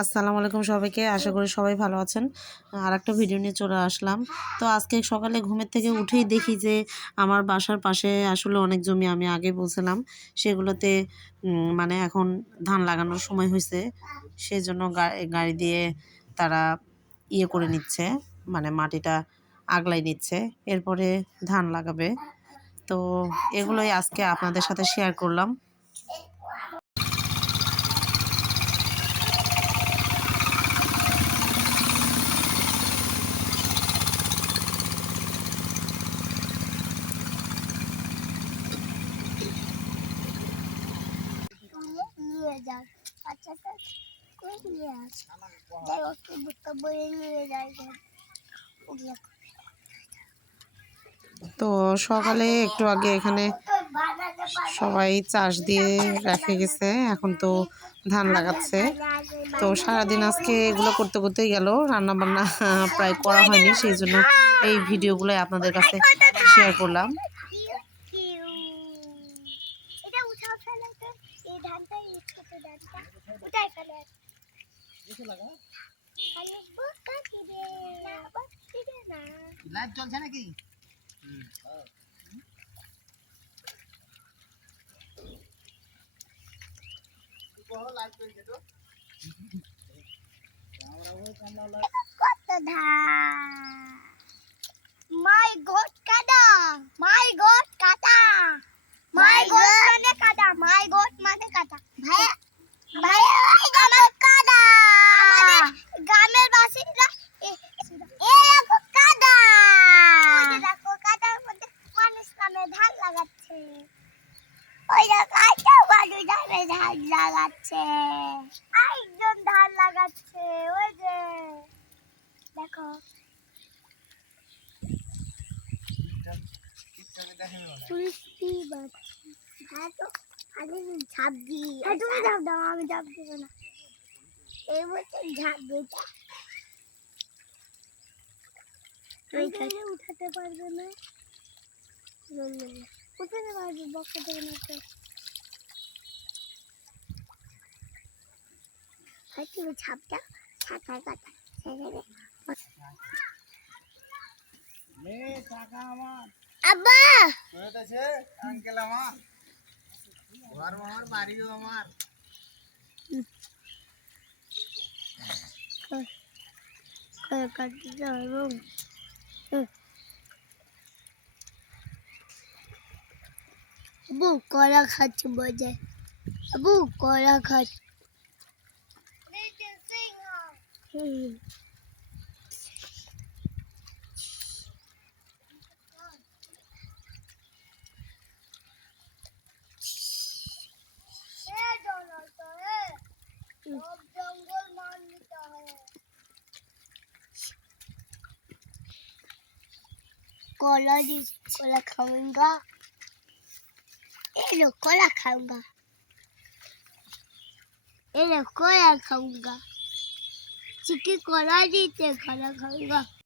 আসসালামু আলাইকুম সবাইকে, আশা করি সবাই ভালো আছেন। আর একটা ভিডিও নিয়ে চলে আসলাম। তো আজকে সকালে ঘুমের থেকে উঠেই দেখি যে আমার বাসার পাশে আসলে অনেক জমি, আমি আগে বলছিলাম, সেগুলোতে মানে এখন ধান লাগানোর সময় হয়েছে, সেজন্য গাড়ি দিয়ে তারা করে নিচ্ছে, মানে মাটিটা আগলাই নিচ্ছে, এরপরে ধান লাগাবে। তো এগুলোই আজকে আপনাদের সাথে শেয়ার করলাম। তো সকালে একটু আগে এখানে সবাই চাষ দিয়ে রেখে গেছে, এখন তো ধান লাগাচ্ছে। তো সারাদিন আজকে এগুলো করতে করতেই গেল, রান্না বান্না প্রায় করা হয়নি, সেই জন্য এই ভিডিওগুলো আপনাদের কাছে শেয়ার করলাম। লাইভ চলছে নাকি? My God, kada! My God, kada! My God, mane kada! My God, mane kada! ভাইয়া ভাইয়া আমার কাদা আমাদের গ্রামের বাসিন্দা এ দেখো কাদা ওই দেখো কাদার মধ্যে মানুষ নামে ধান লাগাচ্ছে ওই দেখো আইটা বালু নামে ধান লাগাচ্ছে আরেকজন ধান লাগাচ্ছে ওই যে দেখো পুলিশি বাদ হ্যাঁ তো আগে ঝাঁপ দিই তুমি ঝাঁপ দাও আমি ঝাঁপ দেবো না এই বছর ঝাঁপ দিটা ওইখানে উঠাতে পারবে না উঠাতে পারবে বকা দেবে না তো হয় তুমি ঝাঁপ দাও ছাতার কথা ছেড়ে টাকা আমার আব্বা কইতাছে আঙ্কেল আমার ঘর আমার বাড়িও আমার কাটতে যাবো আবু কলা খাচ্ছে মজা আবু কলা খাচ্ছে कोला जी कोला खाऊंगा ये लो कोला खाऊंगा ये लो कोला खाऊंगा चिकी कोला जी ते खाना खाऊंगा।